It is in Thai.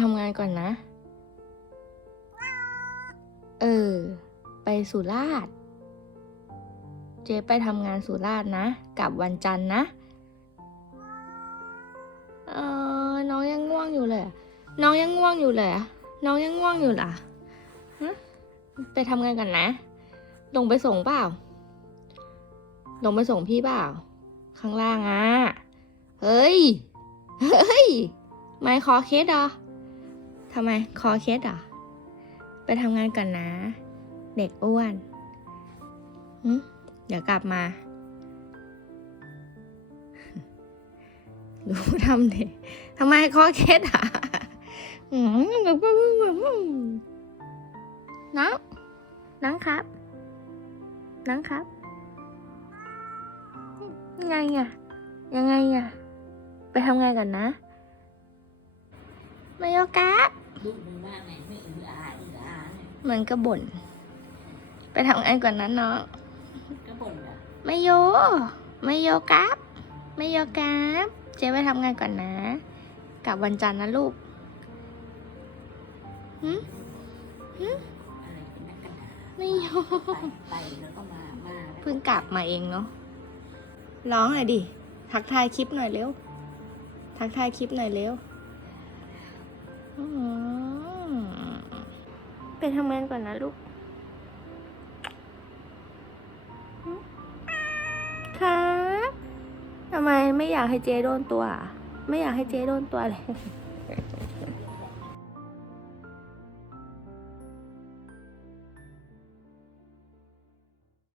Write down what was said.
ทำงานก่อนนะ เออ ไปสุราษฎร์ เจ๊ไปทำงานสุราษฎร์นะ กลับวันจันทร์นะ เออ น้องยังง่วงอยู่เลยอะน้องยังง่วงอยู่เลยอะน้องยังง่วงอยู่เหรอฮะไปทำงานกันนะ ลงไปส่งเปล่า ลงไปส่งพี่เปล่า ข้างล่างอะเฮ้ย เฮ้ย ไม่คอเคสเหรอำไมคอเคสเหรอไปทำงานก่อนนะ เด็กอ้วนเดี๋ยวกลับมา รู้ทำเด็กทำไมคอเคสอะน้องน้องครับ น้องครับ ยังไงอะยังไงอะไปทำงานก่อนนะ มายโอกะลูกมันว่าไงไม่อืออาอืออาเนี่ยมันก็บ่น ไปทำงานก่อนนะน้องก็บ่นอะไม่โยไม่โยกับไม่โยกับเจ๊ไปทำงานก่อนนะ กลับวันจันทร์นะลูกหึอะไรเป็นนักกันหนาไม่โยไปไปแล้วก็มามาเพิ่งกลับมาเองเนาะร้องหน่อยดิทักทายคลิปหน่อยเร็วทักทายคลิปหน่อยเร็ว ไปทำงานก่อนนะลูก ครับทำไมไม่อยากให้เจ๊โดนตัว ไม่อยากให้เจ๊โดนตัวเลย